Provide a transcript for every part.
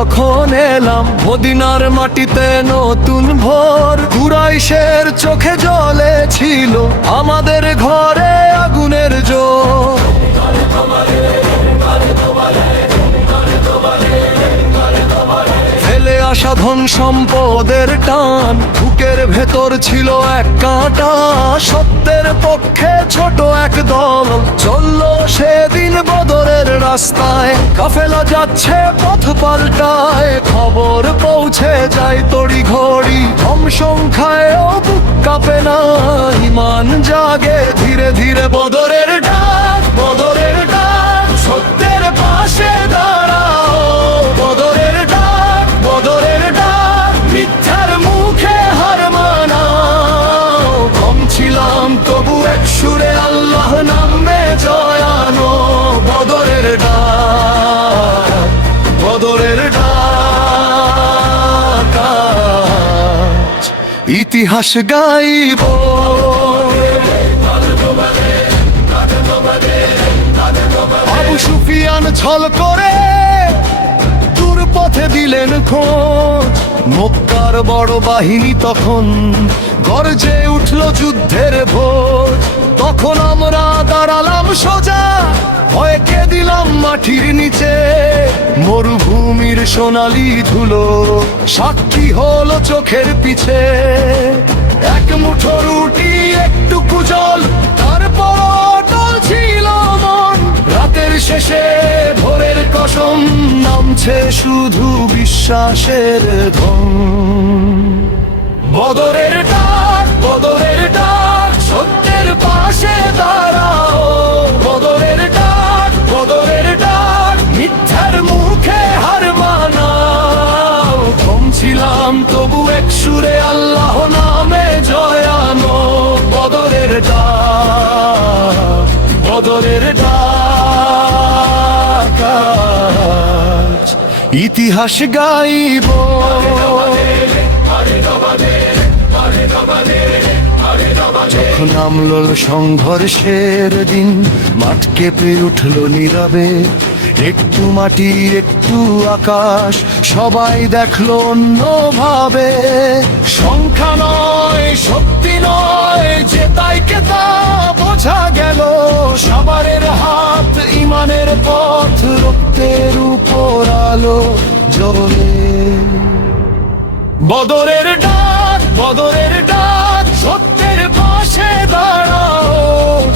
তখন এলাম মদিনার মাটিতে নতুন ভোর। কুরাইশের চোখে জ্বলে ছিল আমাদের ঘরে আগুনের জোর। ফেলে আসা ধন সম্পদের টান, বুকের ভেতর ছিল এক কাঁটা। সত্যের পক্ষে ছোট এক দল চলল সেদিন বদরের রাস্তায়। কাফেলা যাচ্ছে পথ পাল্টায়, খবর পৌঁছে যায় তড়ি ঘড়ি। কম সংখ্যায়ও বুক কাঁপে না, ইমান জাগে ধীরে ধীরে। বদরের ডাক, বদরের ডাক, সত্যের পাশে দাঁড়াও। বদরের ডাক, বদরের ডাক, মিথ্যার মুখে হার মানাও। কম ছিলাম তবু এক সুরে আল্লাহ নামে জয়ানো। বদরের ডাক, বদরের ডাক, আজ ইতিহাস গাইব। আবু সুফিয়ান ছল করে দূর পথে দিলেন খোঁজ। মক্কার বড় বাহিনী তখন গর্জে উঠল যুদ্ধের ভোজ। তখন আমরা দাঁড়ালাম সোজা, ভয়কে দিলাম মাটির নিচে। মরুভূমির সোনালি ধুলো সাক্ষী হলো চোখের পিছে। এক মুঠো রুটি একটুকু জল, তারপর অটল ছিল মন। রাতের শেষে ভোরের কসম, নামছে শুধু বিশ্বাসের ধন। বদরের ডাক, বদরের ডাক, সত্যের পাশে দাঁড়াও। বদরের ডাক, বদরের ডাক, মিথ্যার মুখে হার মানাও। কম ছিলাম তবু এক সুরে আল্লাহ নামে জয়ানো। বদরের ডাক, বদরের ডাক, আজ ইতিহাস গাইব। যখন নামল সংঘর্ষের দিন, মাঠ কেঁপে উঠল নীরবে। একটু মাটি একটু আকাশ, সবাই দেখলো অন্যভাবে। সংখ্যা নয়, শক্তি নয়, জেতাই কেতা বোঝা গেল। সবারের হাত, ইমানের পথ, রক্তের উপর আলো জ্বলে। বদরের ডাক, বদরের ডাক, সত্যের পাশে দাঁড়াও।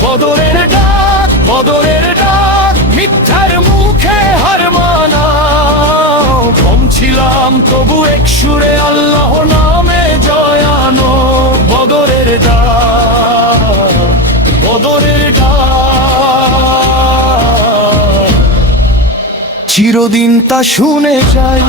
বদরের ডাক, বদরের ডাক, মিথ্যার মুখে হার মানাও। কম ছিলাম তবু এক সুরে আল্লাহ নামে জয়ানো। বদরের ডাক, বদরের ডাক, চিরদিন তা শুনে যাই।